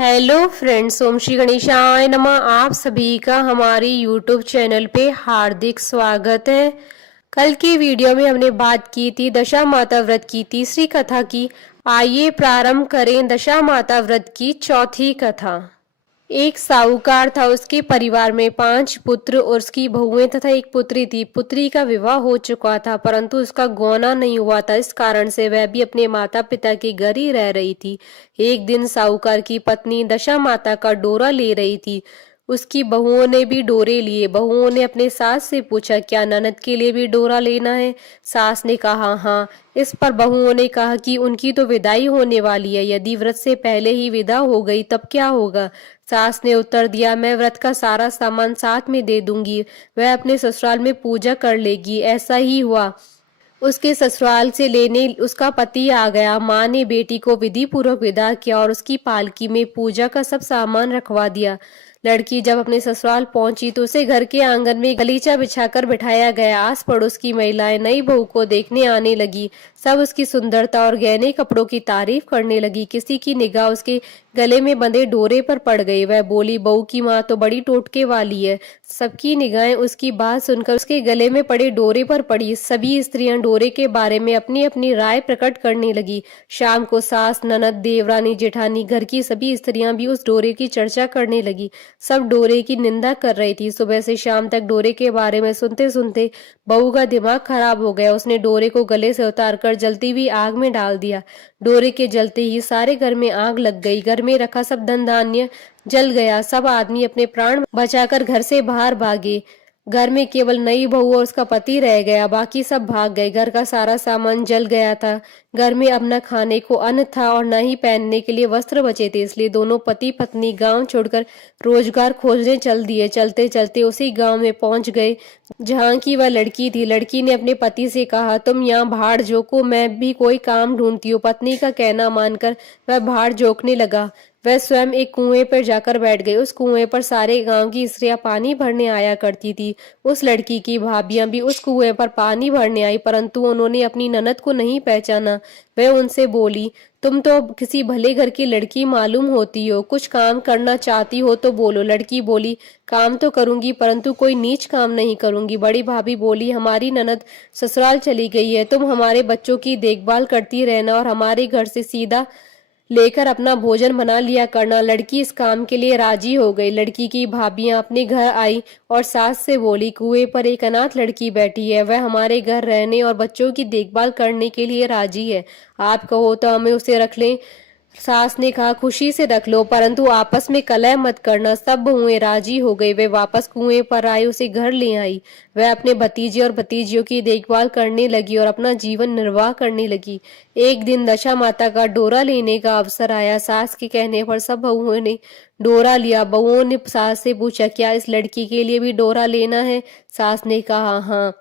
Hello friends, ओम श्री गणेशाय नमः। आप सभी का हमारी यूट्यूब चैनल पे हार्दिक स्वागत है। कल की वीडियो में हमने बात की थी दशा माता व्रत की तीसरी कथा की। आइए प्रारंभ करें दशा माता व्रत की चौथी कथा। एक साहूकार था, उसके परिवार में 5 पुत्र और उसकी बहुएं तथा एक पुत्री थी। पुत्री का विवाह हो चुका था परंतु उसका गौना नहीं हुआ था, इस कारण से वह भी अपने माता पिता के घर ही रह रही थी। एक दिन साहूकार की पत्नी दशा माता का डोरा ले रही थी। उसकी बहुओं ने भी डोरे लिए। बहुओं ने अपने सास से पूछा, क्या ननद के लिए भी डोरा लेना है? सास ने कहा हाँ। इस पर बहुओं ने कहा कि उनकी तो विदाई होने वाली है, यदि व्रत से पहले ही विदा हो गई तब क्या होगा? सास ने उत्तर दिया, मैं व्रत का सारा सामान साथ में दे दूंगी, वह अपने ससुराल में पूजा कर लेगी। ऐसा ही हुआ। उसके ससुराल से लेने उसका पति आ गया। माँ ने बेटी को विधि पूर्वक विदा किया और उसकी पालकी में पूजा का सब सामान रखवा दिया। लड़की जब अपने ससुराल पहुंची तो उसे घर के आंगन में गलीचा बिछाकर बिठाया गया। आस पड़ोस की महिलाएं नई बहू को देखने आने लगी। सब उसकी सुंदरता और गहने कपड़ों की तारीफ करने लगी। किसी की निगाह उसके गले में बंधे डोरे पर पड़ गई। वह बोली, बहू की माँ तो बड़ी टोटके वाली है। सबकी निगाहें उसकी बात सुनकर उसके गले में पड़े डोरे पर पड़ी। सभी स्त्रियां डोरे के बारे में अपनी अपनी राय प्रकट करने लगी। शाम को सास, ननद, देवरानी, जेठानी, घर की सभी स्त्रियां भी उस डोरे की चर्चा करने लगी। सब डोरे की निंदा कर रही थी। सुबह से शाम तक डोरे के बारे में सुनते सुनते बहू का दिमाग खराब हो गया। उसने डोरे को गले से उतारकर जलती हुई आग में डाल दिया। डोरे के जलते ही सारे घर में आग लग गई। घर में रखा सब धन धान्य जल गया। सब आदमी अपने प्राण बचाकर घर से बाहर भागे। घर में केवल नई बहू और उसका पति रह गया, बाकी सब भाग गए। घर का सारा सामान जल गया था। घर में अब न खाने को अन्न था और न ही पहनने के लिए वस्त्र बचे थे, इसलिए दोनों पति पत्नी गांव छोड़कर रोजगार खोजने चल दिए। चलते चलते उसी गांव में पहुंच गए जहां की वह लड़की थी। लड़की ने अपने पति से कहा, तुम यहाँ भाड़ झोंको, मैं भी कोई काम ढूंढती हूँ। पत्नी का कहना मानकर वह भाड़ झोंकने लगा। वह स्वयं एक कुएं पर जाकर बैठ गई। उस कुएं पर सारे गांव की स्त्रियां पानी भरने आया करती थी। उस लड़की की भाभियां भी उस कुएं पर पानी भरने आई, परंतु उन्होंने अपनी ननद को नहीं पहचाना। वह उनसे बोली, तुम तो किसी भले घर की लड़की मालूम होती हो, कुछ काम करना चाहती हो तो बोलो। लड़की बोली, काम तो करूंगी परंतु कोई नीच काम नहीं करूंगी। बड़ी भाभी बोली, हमारी ननद ससुराल चली गई है, तुम हमारे बच्चों की देखभाल करती रहना और हमारे घर से सीधा लेकर अपना भोजन बना लिया करना। लड़की इस काम के लिए राजी हो गई। लड़की की भाभियां अपने घर आई और सास से बोली, कुएं पर एक अनाथ लड़की बैठी है, वह हमारे घर रहने और बच्चों की देखभाल करने के लिए राजी है, आप कहो तो हमें उसे रख लें। सास ने कहा, खुशी से रख लो, परंतु आपस में कलह मत करना। सब बहुएं राजी हो गई। वे वापस कुएं पर आई, उसे घर ले आई। वह अपने भतीजे और भतीजियों की देखभाल करने लगी और अपना जीवन निर्वाह करने लगी। एक दिन दशा माता का डोरा लेने का अवसर आया। सास के कहने पर सब बहुओं ने डोरा लिया। बहुओं ने सास से पूछा, क्या इस लड़की के लिए भी डोरा लेना है? सास ने कहा हाँ।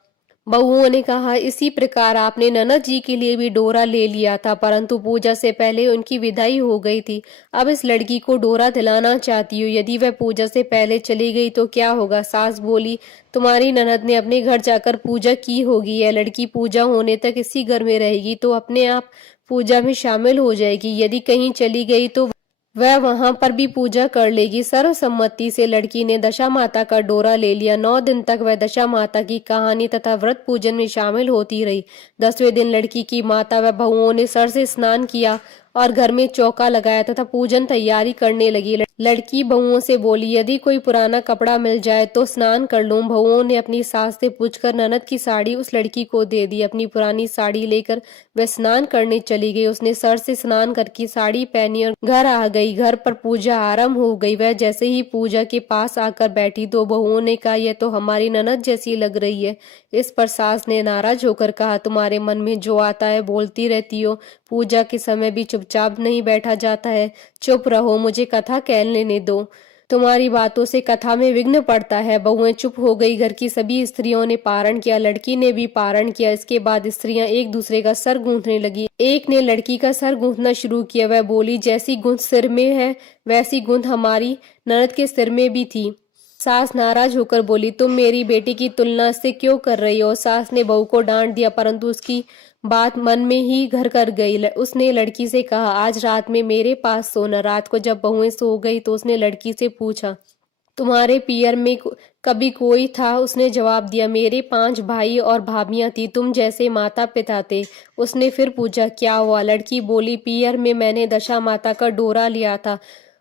बहुओं ने कहा, इसी प्रकार आपने ननद जी के लिए भी डोरा ले लिया था, परंतु पूजा से पहले उनकी विदाई हो गई थी। अब इस लड़की को डोरा दिलाना चाहती हूँ, यदि वह पूजा से पहले चली गई तो क्या होगा? सास बोली, तुम्हारी ननद ने अपने घर जाकर पूजा की होगी। यह लड़की पूजा होने तक इसी घर में रहेगी तो अपने आप पूजा में शामिल हो जाएगी। यदि कहीं चली गई तो वह वहां पर भी पूजा कर लेगी। सर्वसम्मति से लड़की ने दशा माता का डोरा ले लिया। 9 दिन तक वह दशा माता की कहानी तथा व्रत पूजन में शामिल होती रही। 10वें दिन लड़की की माता व बहुओं ने सर से स्नान किया और घर में चौका लगाया तथा पूजन तैयारी करने लगी। लड़की बहुओं से बोली, यदि कोई पुराना कपड़ा मिल जाए तो स्नान कर लूं। बहुओं ने अपनी सास से पूछकर ननद की साड़ी उस लड़की को दे दी। अपनी पुरानी साड़ी लेकर वह स्नान करने चली गई। उसने सर से स्नान करके साड़ी पहनी और घर आ गई। घर पर पूजा आरंभ हो गई। वह जैसे ही पूजा के पास आकर बैठी तो बहुओं ने कहा, यह तो हमारी ननद जैसी लग रही है। इस पर सास ने नाराज होकर कहा, तुम्हारे मन में जो आता है बोलती रहती हो, पूजा के समय भी चुपचाप नहीं बैठा जाता है। चुप रहो, मुझे कथा कह लेने दो, तुम्हारी बातों से कथा में विघ्न पड़ता है। बहुएं चुप हो गई। घर की सभी स्त्रियों ने पारण किया, लड़की ने भी पारण किया। इसके बाद स्त्रियां एक दूसरे का सर गूंथने लगी। एक ने लड़की का सर गूंथना शुरू किया। वह बोली, जैसी गूंथ सिर में है वैसी गूंथ हमारी ननद के सिर में भी थी। सास नाराज होकर बोली, तुम मेरी बेटी की तुलना से क्यों कर रही हो। सास ने बहू को डांट दिया, परंतु उसकी बात मन में ही घर कर गई। उसने लड़की से कहा, आज रात में मेरे पास सोना। रात को जब बहुएं सो गई तो उसने लड़की से पूछा, तुम्हारे पियर में कभी कोई था। उसने जवाब दिया, मेरे 5 भाई और भाभियां थी, तुम जैसे माता पिता थे। उसने फिर पूछा, क्या हुआ। लड़की बोली, पियर में मैंने दशा माता का डोरा लिया था,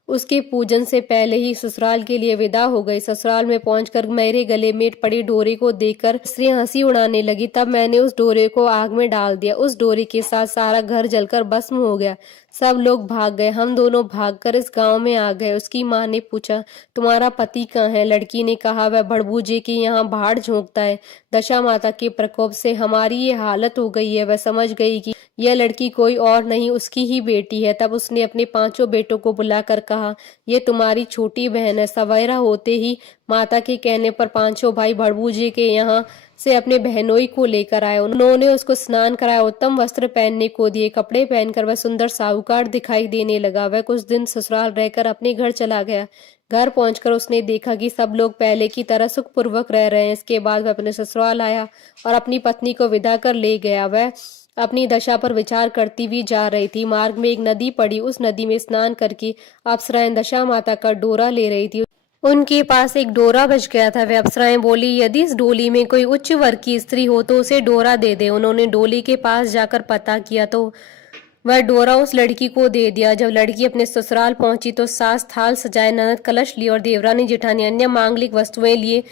उसके पूजन से पहले ही ससुराल के लिए विदा हो गई। ससुराल में पहुंचकर मेरे गले में पड़ी डोरे को देखकर स्त्री हंसी उड़ाने लगी। तब मैंने उस डोरे को आग में डाल दिया। उस डोरे के साथ सारा घर जलकर भस्म हो गया। सब लोग भाग गए। हम दोनों भागकर इस गांव में आ गए। उसकी माँ ने पूछा, तुम्हारा पति कहाँ है। लड़की ने कहा, वह भड़बूजे के यहाँ भाड़ झोंकता है। दशा माता के प्रकोप से हमारी ये हालत हो गई है। वह समझ गई कि यह लड़की कोई और नहीं, उसकी ही बेटी है। तब उसने अपने 5 बेटों को बुलाकर कहा, ये तुम्हारी छोटी बहन है। सवेरा होते ही माता के कहने पर 5 भाई भड़बूजे के यहाँ से अपने बहनोई को लेकर आए। उन्होंने उसको स्नान कराया, उत्तम वस्त्र पहनने को दिए। कपड़े पहनकर वह सुंदर साहूकार दिखाई देने लगा। वह कुछ दिन ससुराल रहकर अपने घर चला गया। घर पहुंचकर उसने देखा कि सब लोग पहले की तरह सुखपूर्वक रह रहे हैं। इसके बाद वह अपने ससुराल आया और अपनी पत्नी को विदा कर ले गया। वह अपनी दशा पर विचार करती हुई जा रही थी। मार्ग में एक नदी पड़ी। उस नदी में स्नान करके अप्सराएं दशा माता का डोरा ले रही थी। उनके पास एक डोरा बच गया था। वे अप्सराएं बोली, यदि इस डोली में कोई उच्च वर्ग की स्त्री हो तो उसे डोरा दे दे। उन्होंने डोली के पास जाकर पता किया तो वह डोरा उस लड़की को दे दिया। जब लड़की अपने ससुराल पहुंची तो सास थाल सजाए, ननद कलश ली और देवरानी जेठानी अन्य मांगलिक वस्तुएं लिए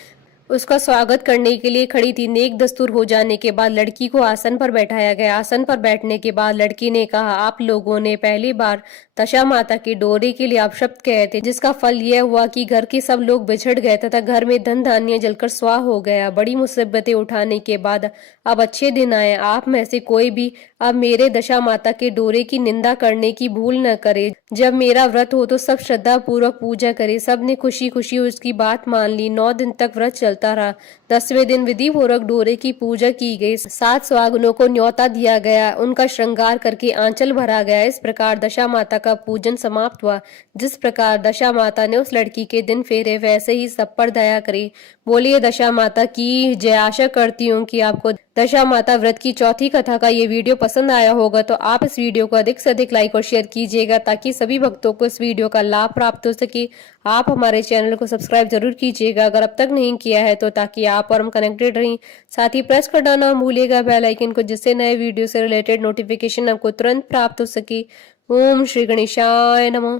उसका स्वागत करने के लिए खड़ी थी। नेक दस्तूर हो जाने के बाद लड़की को आसन पर बैठाया गया। आसन पर बैठने के बाद लड़की ने कहा, आप लोगों ने पहली बार दशा माता की डोरे के लिए अपशब्द कहे थे, जिसका फल यह हुआ कि घर के सब लोग बिछड़ गए तथा घर में धन धान्य जलकर स्वाह हो गया। बड़ी मुसीबतें उठाने के बाद अब अच्छे दिन आए। आप में से कोई भी अब मेरे दशा माता के डोरे की निंदा करने की भूल न करे। जब मेरा व्रत हो तो सब श्रद्धा पूर्वक पूजा करे। सब ने खुशी खुशी उसकी बात मान ली। 9 दिन तक व्रत चलता रहा। 10वें दिन विधि पूर्वक डोरे की पूजा की गई। 7 सुहागनों को न्योता दिया गया। उनका श्रृंगार करके आंचल भरा गया। इस प्रकार दशा माता का पूजन समाप्त हुआ। जिस प्रकार दशा माता ने उस लड़की के दिन फेरे, वैसे ही सब पर दया करी। बोलिए दशा माता की जय। आशा करती हूँ कि आपको दशा माता व्रत की चौथी कथा का ये वीडियो पसंद आया होगा, तो आप इस वीडियो को अधिक से अधिक लाइक और शेयर कीजिएगा ताकि सभी भक्तों को इस वीडियो का लाभ प्राप्त हो सके। आप हमारे चैनल को सब्सक्राइब जरूर कीजिएगा अगर अब तक नहीं किया है तो, ताकि आप और हम कनेक्टेड रहें। साथ ही प्रेस कर डालना भूलिएगा बेल आइकन को, जिससे नए वीडियो से रिलेटेड नोटिफिकेशन आपको तुरंत प्राप्त हो सके। ओम श्री गणेशाय नमः।